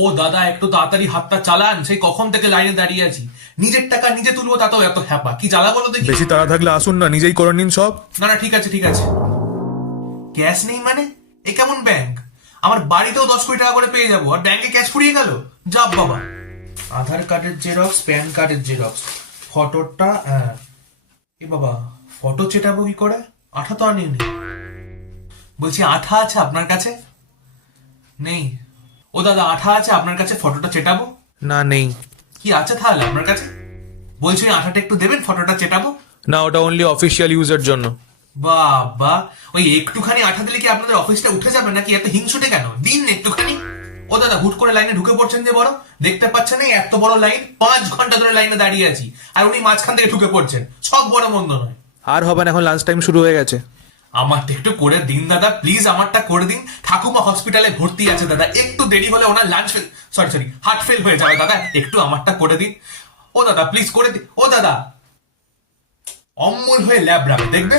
ও দাদা, একটু তাড়াতাড়ি হাতটা চালান, সেই কখন থেকে লাইনে দাঁড়িয়ে আছি। নিজের টাকা নিজে তুলবো, তাতেও এত হ্যাপা, কি জ্বালা বলো দেখি। বেশি তাড়া থাকলে আসুন না, নিজেই করে নিন সব। না না, ঠিক আছে ঠিক আছে। ক্যাশ নেই মানে? এ কেমন ব্যাংক? আমার বাড়িতেও 10 কোটি টাকা করে পেয়ে যাবো, আর ব্যাংকে ক্যাশ ফুরিয়ে গেল? যাব বাবা। আধার কার্ডের জেরক্স, প্যান কার্ডের জেরক্স, ফটোটা। এ বাবা, ফটো চেটাবো কি করে? আঠা তো আনিনি। বলছি, আঠা আছে আপনার কাছে? নেই। ও দাদা, আঠা আছে আপনার কাছে, ফটোটা চেটাবো? না, নেই। কি আছে তাহলে আপনার কাছে? বলছি, ওই আঠাটা একটু দেবেন, ফটোটা চেটাবো। না, ওটা অনলি অফিসিয়াল ইউজের জন্য। বাবা, ওই একটুখানি আঠা দিলে কি আপনাদের অফিসটা উঠে যাবে নাকি? এত হিংসুটে কেন? দিন না একটুখানি। ও দাদা, হুট করে লাইনে ঢুকে পড়ছেন যে বড়, দেখতে পাচ্ছেন না এত বড় লাইন, 5 ঘন্টা ধরে লাইনে দাঁড়িয়ে আছি, আর উনি মাঝখান থেকে ঢুকে পড়ছেন। সব বড় মন্দ নয়। আর হবে না, এখন লাঞ্চ টাইম শুরু হয়ে গেছে। আমারটা একটু করে দিন দাদা, প্লিজ আমারটা করে দিন। ঠাকুমা হসপিটালে ভর্তি আছে দাদা, একটু দেরি হলে ওনার lunch fail, sorry sorry, heart fail হয়ে যাবে দাদা, একটু আমারটা করে দিন। ও দাদা প্লিজ করে দিন। ও দাদা, অম্মুল হয়ে ল্যাব রাখবে দেখবে।